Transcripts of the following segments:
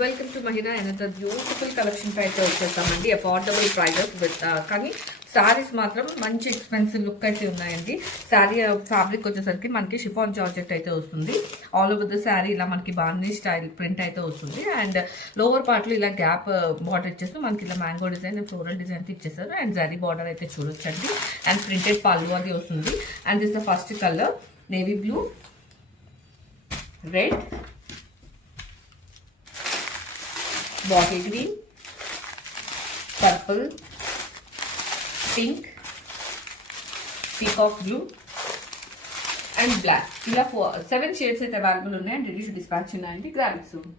Welcome to మహిళా another beautiful collection అయితే వచ్చేసామండి. అఫోర్డబుల్ ప్రైజెస్ విత్ కానీ శారీస్ మాత్రం మంచి ఎక్స్పెన్సివ్ లుక్ అయితే ఉన్నాయండి. శారీ ఫ్యాబ్రిక్ వచ్చేసరికి మనకి షిఫాన్ జార్జెట్ అయితే వస్తుంది. ఆల్ ఓవర్ ద శారీ ఇలా మనకి బార్నీ స్టైల్ ప్రింట్ అయితే వస్తుంది. అండ్ లోవర్ పార్ట్లో ఇలా గ్యాప్ బార్డర్ ఇచ్చేస్తూ మనకి ఇలా మ్యాంగో డిజైన్ ఫ్లోరల్ డిజైన్ అయితే ఇచ్చేస్తారు. అండ్ జరీ బార్డర్ అయితే చూడొచ్చండి. అండ్ ప్రింటెడ్ పళ్ళు అది వస్తుంది. And this the first colour navy blue, red, bottle green, purple, pink, peacock blue and black. ఇలా 7 షేడ్స్ అయితే అవైలబుల్ ఉన్నాయి అండ్ రెడీ టు డిస్పాచ్ ఉన్నాయండి. Grab it soon.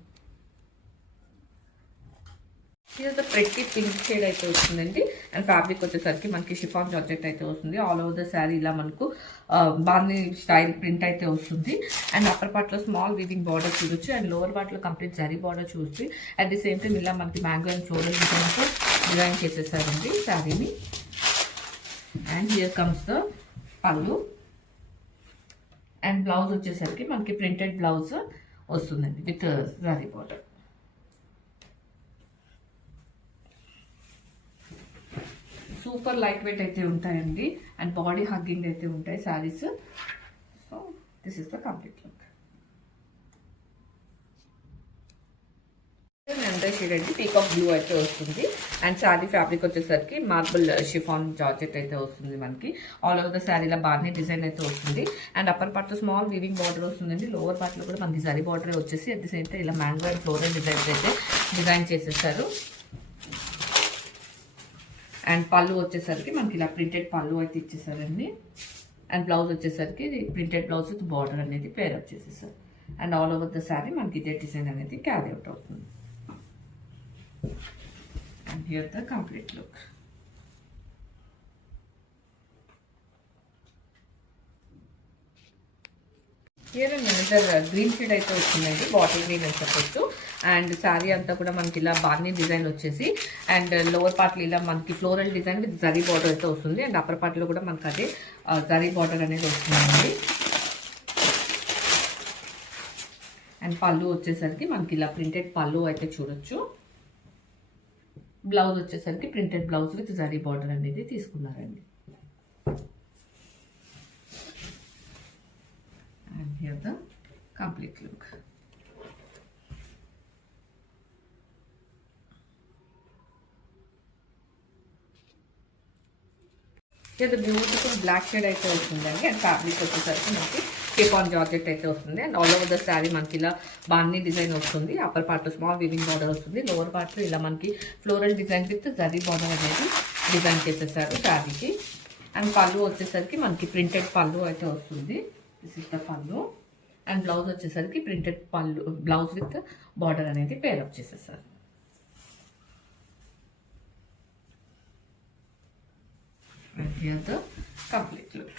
ఇది ప్రెట్టి పింక్ షేడ్ అయితే వస్తుందండి. అండ్ ఫ్యాబ్రిక్ వచ్చేసరికి మనకి షిఫాన్ జార్జెట్ అయితే వస్తుంది. ఆల్ ఓవర్ ద శారీ ఇలా మనకు బార్నీ స్టైల్ ప్రింట్ అయితే వస్తుంది. అండ్ అప్పర్ పార్ట్ లో స్మాల్ వీవింగ్ బార్డర్ చూడొచ్చు. అండ్ లోవర్ పార్ట్ లో కంప్లీట్ జరీ బార్డర్ చూస్తే అట్ ది సేమ్ టైం ఇలా మనకి మ్యాంగో అండ్ ఫ్లోరల్ డిజైన్ చేసేసారండి శారీని. అండ్ హియర్ కమ్స్ ద పళ్ళు. అండ్ బ్లౌజ్ వచ్చేసరికి మనకి ప్రింటెడ్ బ్లౌజ్ వస్తుందండి విత్ zari border. Super light weight అయితే ఉంటాయండి. అండ్ బాడీ హగ్గింగ్ అయితే ఉంటాయి saris. So this is the complete look. అంతా షేడ్ అండి పీకాక్ బ్లూ అయితే వస్తుంది. అండ్ శారీ ఫ్యాబ్రిక్ వచ్చేసరికి మార్బుల్ షిఫాన్ జార్జెట్ అయితే వస్తుంది మనకి. ఆల్ ఓవర్ ద శారీలో బార్నీ డిజైన్ అయితే వస్తుంది. అండ్ అప్పర్ పార్ట్ లో స్మాల్ వీవింగ్ బార్డర్ వస్తుందండి. లోవర్ పార్ట్ లో కూడా మనకి జరీ బార్డర్ వచ్చేసి అట్ ది సేమ్ టైం ఇలా మ్యాంగో అండ్ ఫ్లోరల్ డిజైన్స్ అయితే డిజైన్ చేసేస్తారు. అండ్ పళ్ళు వచ్చేసరికి మనకి ఇలా ప్రింటెడ్ పళ్ళు అయితే ఇచ్చేసారండి. అండ్ బ్లౌజ్ వచ్చేసరికి ప్రింటెడ్ బ్లౌజ్ విత్ బార్డర్ అనేది పేరప్ చేసేసారు. And all over the sari మనకి ఇదే డిజైన్ అనేది క్యారీ అవుట్ అవుతుంది. And here the complete look. Here and green shade అయితే వస్తుందండి. బాటిల్ గ్రీన్ అని చెప్పొచ్చు. అండ్ శారీ అంతా కూడా మనకి ఇలా బార్నీ డిజైన్ వచ్చేసి అండ్ లోవర్ పార్ట్లో ఇలా మనకి ఫ్లోరల్ డిజైన్ విత్ జరీ బార్డర్ అయితే వస్తుంది. అండ్ అప్పర్ పార్ట్లో కూడా మనకి అదే జరీ బార్డర్ అనేది వస్తుందండి. అండ్ పళ్ళు వచ్చేసరికి మనకి ఇలా ప్రింటెడ్ పళ్ళు అయితే చూడొచ్చు. బ్లౌజ్ వచ్చేసరికి ప్రింటెడ్ బ్లౌజ్ విత్ జరీ బార్డర్ అనేది తీసుకున్నారండి. And here the complete look. Here the beautiful black shade అయితే వస్తుందండి. అండ్ ఫ్యాబ్రిక్ వచ్చేసరికి మనకి షిఫాన్ జార్జెట్ అయితే వస్తుంది. And all over the sari మనకి ఇలా బార్నీ డిజైన్ వస్తుంది. Upper part small weaving border వస్తుంది. లోవర్ పార్ట్లో ఇలా మనకి ఫ్లోరల్ డిజైన్ విత్ జరీ బార్డర్ అనేది డిజైన్ చేసేసారు శారీకి. అండ్ పళ్ళు వచ్చేసరికి మనకి ప్రింటెడ్ పళ్ళు అయితే వస్తుంది. దిస్ ఇస్ ద పళ్ళు. అండ్ బ్లౌజ్ వచ్చేసరికి ప్రింటెడ్ పళ్ళు బ్లౌజ్ విత్ బార్డర్ అనేది పేరప్ చేసేసారు. And here the complete look.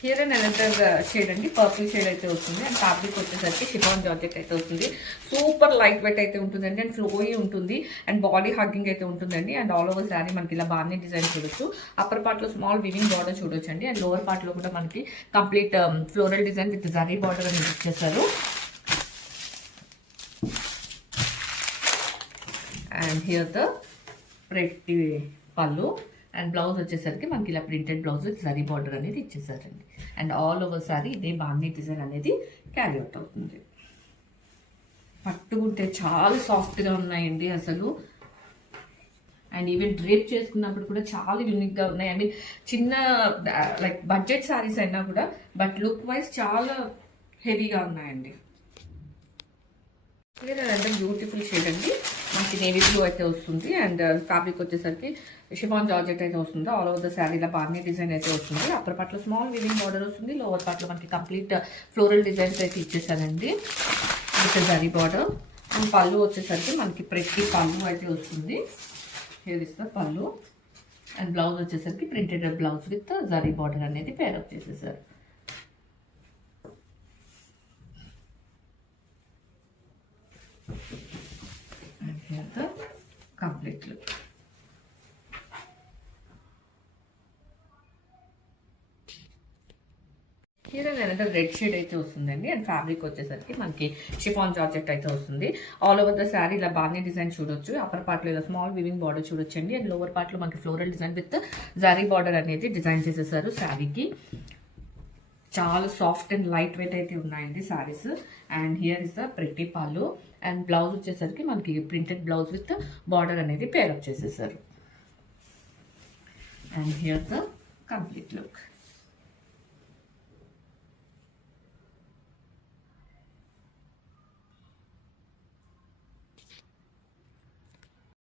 Here and another shade అండి పర్పుల్ షేడ్ అయితే వస్తుంది. అండ్ ఫ్యాబ్రిక్ వచ్చేసరికి షిఫాన్ జార్జెట్ అయితే వస్తుంది. సూపర్ లైట్ వెయిట్ అయితే ఉంటుందండి. అండ్ ఫ్లోయీ ఉంటుంది. అండ్ బాడీ హగ్గింగ్ అయితే ఉంటుందండి. అండ్ ఆల్ ఓవర్ శారీ మనకి ఇలా బార్నీ డిజైన్ చూడొచ్చు. అప్పర్ పార్ట్ లో స్మాల్ వివింగ్ బార్డర్ చూడొచ్చు అండి. అండ్ లోవర్ పార్ట్ లో కూడా మనకి complete floral design with zari బార్డర్ అనేది ఇచ్చేసారు. అండ్ హియర్ ద ప్రెట్టి పళ్ళు. అండ్ బ్లౌజ్ వచ్చేసరికి మనకి ఇలా ప్రింటెడ్ బ్లౌజ్ విత్ జరీ బార్డర్ అనేది ఇచ్చేసారండి. అండ్ ఆల్ ఓవర్ సారీ ఇదే బార్నీ డిజైన్ అనేది క్యారీ అవుట్ అవుతుంది. పట్టుకుంటే చాలా సాఫ్ట్గా ఉన్నాయండి అసలు. అండ్ ఈవెన్ డ్రేప్ చేసుకున్నప్పుడు కూడా చాలా యూనిక్గా ఉన్నాయి. ఐ మీన్ చిన్న లైక్ బడ్జెట్ శారీస్ అయినా కూడా బట్ లుక్ వైజ్ చాలా హెవీగా ఉన్నాయండి. అంటే బ్యూటిఫుల్ షేడ్ అండి. మనకి నేవీ బ్లూ అయితే వస్తుంది. అండ్ ఫ్యాబ్రిక్ వచ్చేసరికి షిఫాన్ జార్జెట్ అయితే వస్తుంది. ఆల్ ఓవర్ ద శారీలో బార్నీ డిజైన్ అయితే వస్తుంది. అప్పర్ పార్ట్లో స్మాల్ వీవింగ్ బార్డర్ వస్తుంది. లోవర్ పార్ట్లో మనకి కంప్లీట్ ఫ్లోరల్ డిజైన్స్ అయితే ఇచ్చేసానండి విత్ జరీ బార్డర్. అండ్ పళ్ళు వచ్చేసరికి మనకి ప్రతి పళ్ళు అయితే వస్తుంది. హియర్ ఇస్ ద పళ్ళు. అండ్ బ్లౌజ్ వచ్చేసరికి ప్రింటెడ్ బ్లౌజ్ విత్ జరీ బార్డర్ అనేది పేరప్ చేసేసారు. హియర్ అనదర్ రెడ్ షేడ్ అయితే వస్తుందండి. అండ్ ఫ్యాబ్రిక్ వచ్చేసరికి మనకి షిఫాన్ జార్జెట్ అయితే వస్తుంది. ఆల్ ఓవర్ ద శారీ ఇలా బాగానే డిజైన్ చూడొచ్చు. అప్పర్ పార్ట్ లో ఇలా స్మాల్ వివింగ్ బార్డర్ చూడొచ్చండి. అండ్ లోవర్ పార్ట్ లో మనకి ఫ్లోరల్ డిజైన్ విత్ జారీ బార్డర్ అనేది డిజైన్ చేసేసారు శారీకి. చాలా సాఫ్ట్ అండ్ లైట్ వెయిట్ అయితే ఉన్నాయండి saris. And here is the pretty పళ్ళు. అండ్ బ్లౌజ్ వచ్చేసరికి మనకి ప్రింటెడ్ బ్లౌజ్ విత్ బార్డర్ అనేది పేరప్ చేసేసారు. And here's the complete look.